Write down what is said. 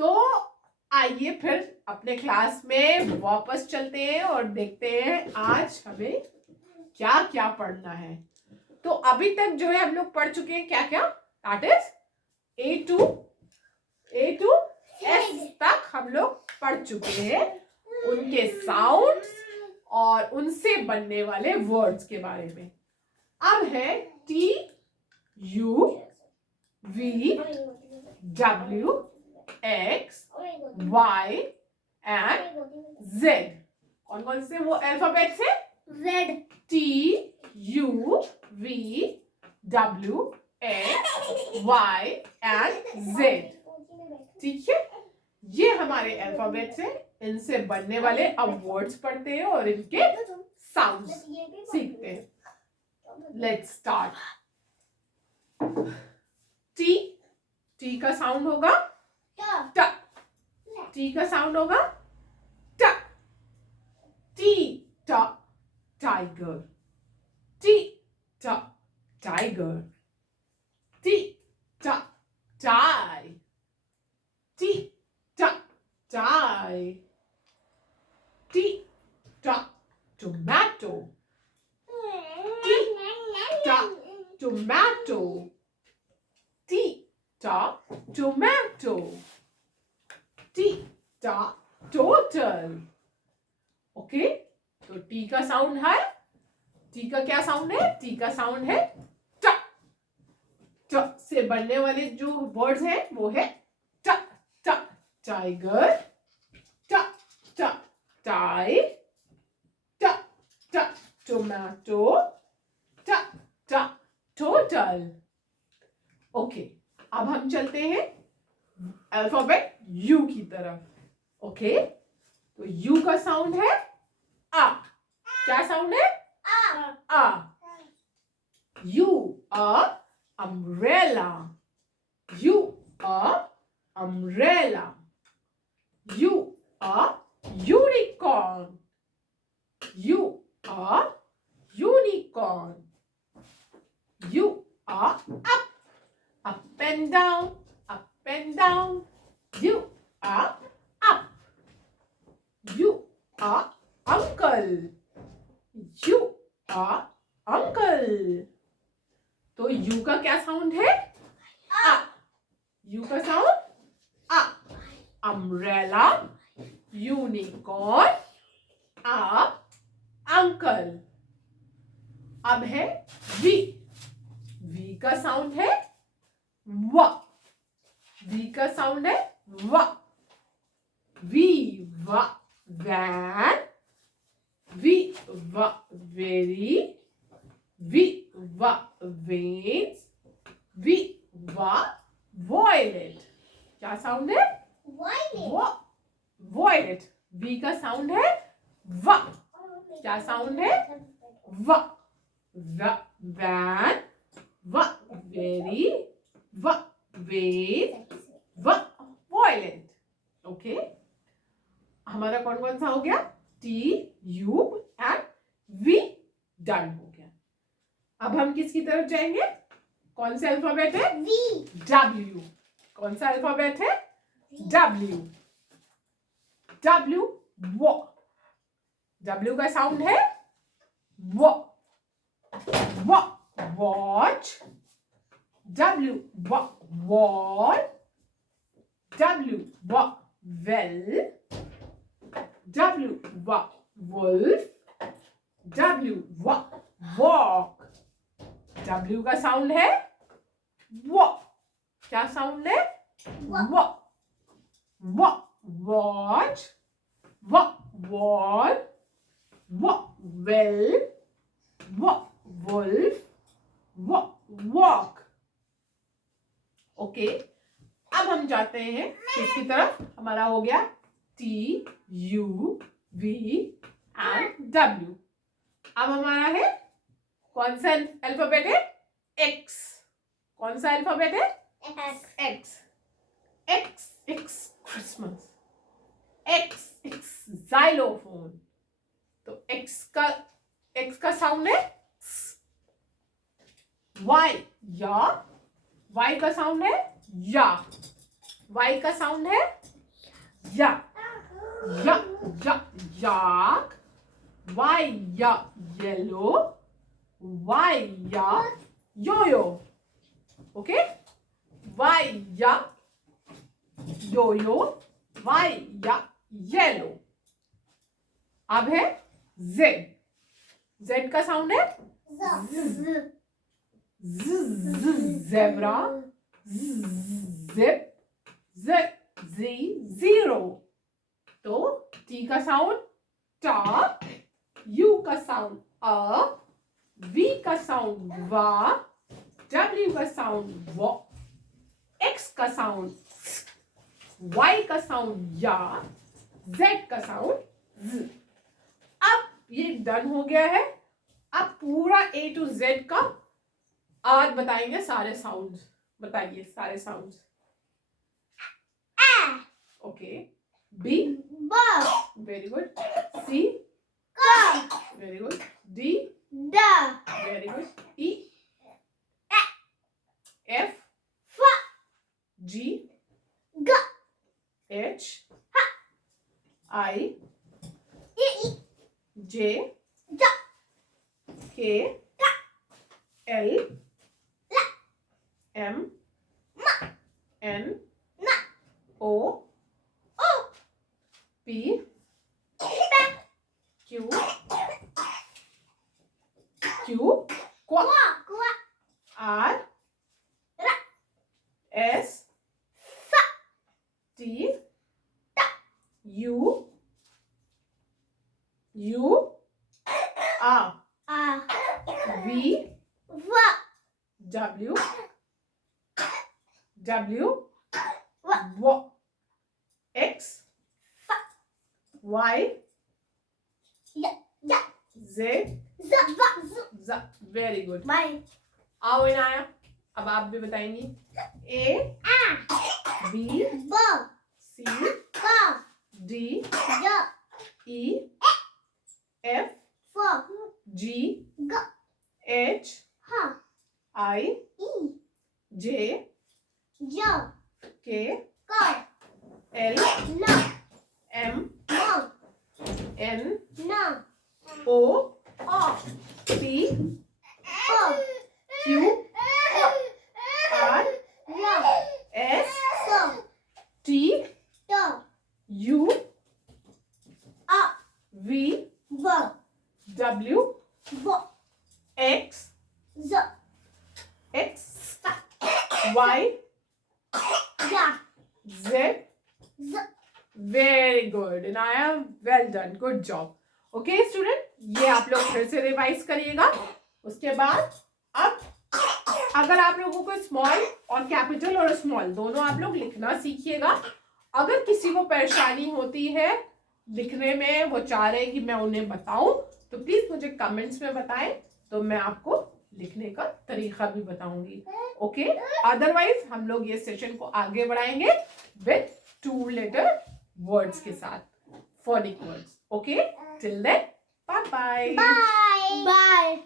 तो आइए फिर अपने क्लास में वापस चलते हैं और देखते हैं आज हमें क्या क्या पढ़ना है। तो अभी तक जो है हम लोग पढ़ चुके हैं क्या क्या, that is A to S तक हम लोग पढ़ चुके हैं, उनके साउंड्स और उनसे बनने वाले वर्ड्स के बारे में। अब है T U V W X Y and Z. कौन कौन से वो अल्फाबेट्स है? Z T U V W X Y and Z. ठीक है, ये हमारे अल्फाबेट्स हैं, इनसे बनने वाले अब वर्ड्स पढ़ते हैं और इनके साउंड्स सीखते हैं। Let's start. टी, टी का साउंड होगा ट। टी का साउंड होगा ट। टी ट टाइगर, टी ट टाइगर, टी ट टाई, टी ट टाई, टी ट टोमेटो, टी ट टोमेटो, टी ट टोमेटो, टी ट टोटल। ओके, तो टी का साउंड है, टी का क्या साउंड है? टी का साउंड है ट। ट से बनने वाले जो वर्ड्स हैं वो है ट ट टाइगर, ट ट टाई, ट ट टोमेटो, ट ट टोटल। ओके, अब हम चलते हैं अल्फाबेट यू की तरफ। ओके, तो यू का साउंड है आ। क्या साउंड है? आ। U a umbrella, U a umbrella, U a unicorn, U a unicorn, U a up and down, up and down, you are up, you are uncle, you are uncle। तो U का क्या sound है? आ। U का sound आ। Umbrella, unicorn, up, uncle. अब है we. We का साउंड है व। वी का साउंड है व। वी व वैन, वी व वेरी, वी व वेन्स, वी व वॉयलेट। क्या साउंड है? वॉयलेट। वी का साउंड है व। क्या साउंड है? व। वैन, व वेरी, व वेन, व वॉयलेट। ओके, हमारा कौन कौन सा हो गया? T U and V done हो गया। अब हम किसकी तरफ जाएंगे? कौन सा अल्फाबेट है? डब्ल्यू। कौन सा अल्फाबेट है? डब्ल्यू। डब्ल्यू वो। डब्ल्यू का साउंड है वो। Watch, W wall, W well, W wolf, W walk। W का साउंड है वो। क्या साउंड है? वो। Watch, wall, well, wolf, walk. Okay, अब हम जाते हैं किसकी तरफ? हमारा हो गया T U V and W. अब हमारा है कौन सा अल्फाबेट है? एक्स। कौन सा अल्फाबेट है? X. X x Christmas, x x xylophone. तो एक्स का साउंड है वाई या। वाई का साउंड है या। वाई का साउंड है ya, ya, ya, yak. Y, ya, yellow. Y, ya, yo-yo. Okay? Y, ya, yo-yo. Y, ya, yellow. अब है Z. Z का साउंड है zebra, zip, zip, zero. तो T का साउंड टा, U का साउंड अ, V का साउंड वा, W का साउंड व, X का साउंड, Y का साउंड या, Z का साउंड Z. अब ये डन हो गया है. अब पूरा A to Z का आज बताएंगे सारे साउंड्स. बताइए सारे sounds. Okay. B, very good. C, very good. D, very good. E, F, G, H, I, J, K, L, M, N, O, P, Q, R, S, T, U, R, V, W, X, Y, Z. Very good. आओ इनाया, अब आप भी बताएंगी. A, B, C, D, E, F, G, H, I, J, K, L, M, N, O, P, Q, R, S, T, U, V, W, X, Y, Z. Very good Inaya, well done, good job. Okay student, ये आप लोग फिर से revise करिएगा. उसके बाद अब अगर आप लोगों को स्मॉल और कैपिटल और स्मॉल दोनों आप लोग लिखना सीखिएगा. अगर किसी को परेशानी होती है लिखने में, वो चाह रहे कि मैं उन्हें बताऊं, तो प्लीज मुझे कमेंट्स में बताएं, तो मैं आपको लिखने का तरीका भी बताऊंगी. ओके, अदरवाइज हम लोग ये सेशन को आगे बढ़ाएंगे विथ 2 लेटर वर्ड्स के साथ, phonic words. Okay, till then, bye bye.